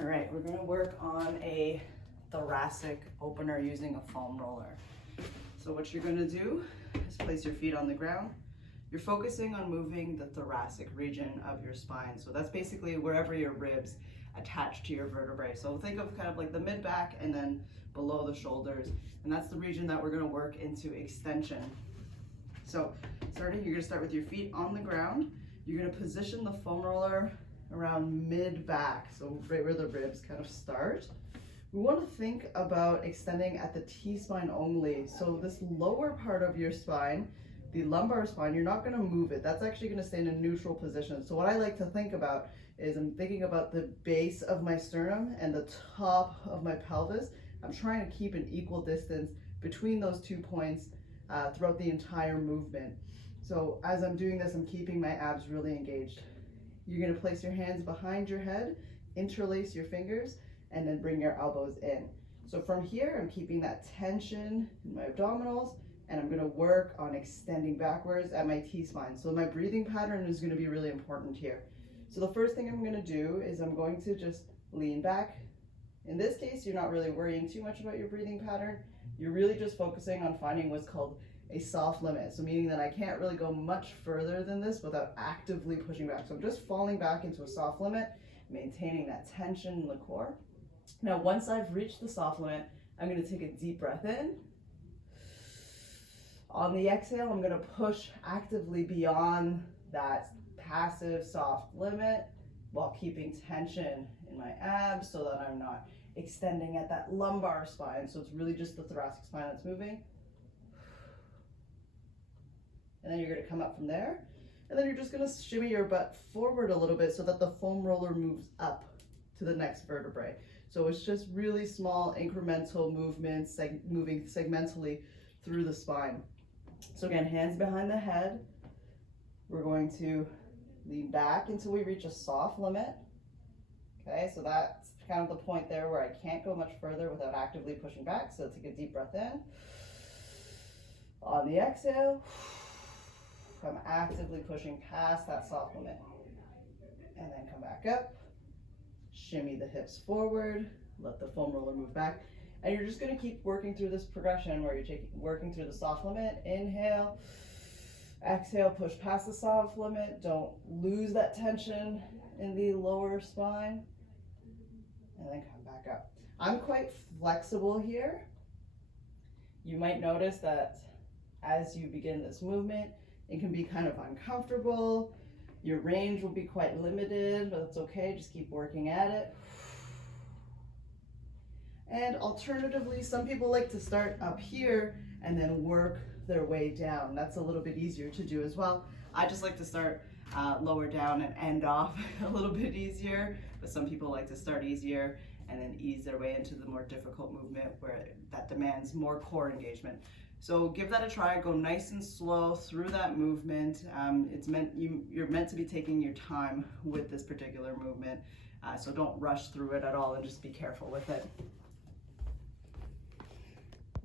All right, we're gonna work on a thoracic opener using a foam roller. So what you're gonna do is place your feet on the ground. You're focusing on moving the thoracic region of your spine. So that's basically wherever your ribs attach to your vertebrae. So think of kind of like the mid-back and then below the shoulders. And that's the region that we're gonna work into extension. So you're gonna start with your feet on the ground. You're gonna position the foam roller around mid-back, so right where the ribs kind of start. We want to think about extending at the T-spine only. So this lower part of your spine, the lumbar spine, you're not going to move it. That's actually going to stay in a neutral position. So what I like to think about is I'm thinking about the base of my sternum and the top of my pelvis. I'm trying to keep an equal distance between those 2 points throughout the entire movement. So as I'm doing this, I'm keeping my abs really engaged. You're going to place your hands behind your head, interlace your fingers, and then bring your elbows in. So from here, I'm keeping that tension in my abdominals, and I'm going to work on extending backwards at my T-spine. So my breathing pattern is going to be really important here. So the first thing I'm going to do is I'm going to just lean back. In this case, you're not really worrying too much about your breathing pattern. You're really just focusing on finding what's called a soft limit. So meaning that I can't really go much further than this without actively pushing back. So I'm just falling back into a soft limit, maintaining that tension in the core. Now, once I've reached the soft limit, I'm going to take a deep breath in. On the exhale, I'm going to push actively beyond that passive soft limit while keeping tension in my abs so that I'm not extending at that lumbar spine. So it's really just the thoracic spine that's moving. And then you're going to come up from there. And then you're just going to shimmy your butt forward a little bit so that the foam roller moves up to the next vertebrae. So it's just really small incremental movements, moving segmentally through the spine. So again, hands behind the head. We're going to lean back until we reach a soft limit. Okay, so that's kind of the point there where I can't go much further without actively pushing back. So take a deep breath in. On the exhale, I'm actively pushing past that soft limit. And then come back up. Shimmy the hips forward, let the foam roller move back, and you're just going to keep working through this progression where you're working through the soft limit. Inhale, exhale, push past the soft limit. Don't lose that tension in the lower spine, and then come back up. I'm quite flexible here. You might notice that as you begin this movement, it can be kind of uncomfortable. Your range will be quite limited, but it's okay, just keep working at it. And alternatively, some people like to start up here and then work their way down. That's a little bit easier to do as well. I just like to start lower down and end off a little bit easier, but some people like to start easier and then ease their way into the more difficult movement where that demands more core engagement. So give that a try. Go nice and slow through that movement. You're meant to be taking your time with this particular movement. So don't rush through it at all and just be careful with it.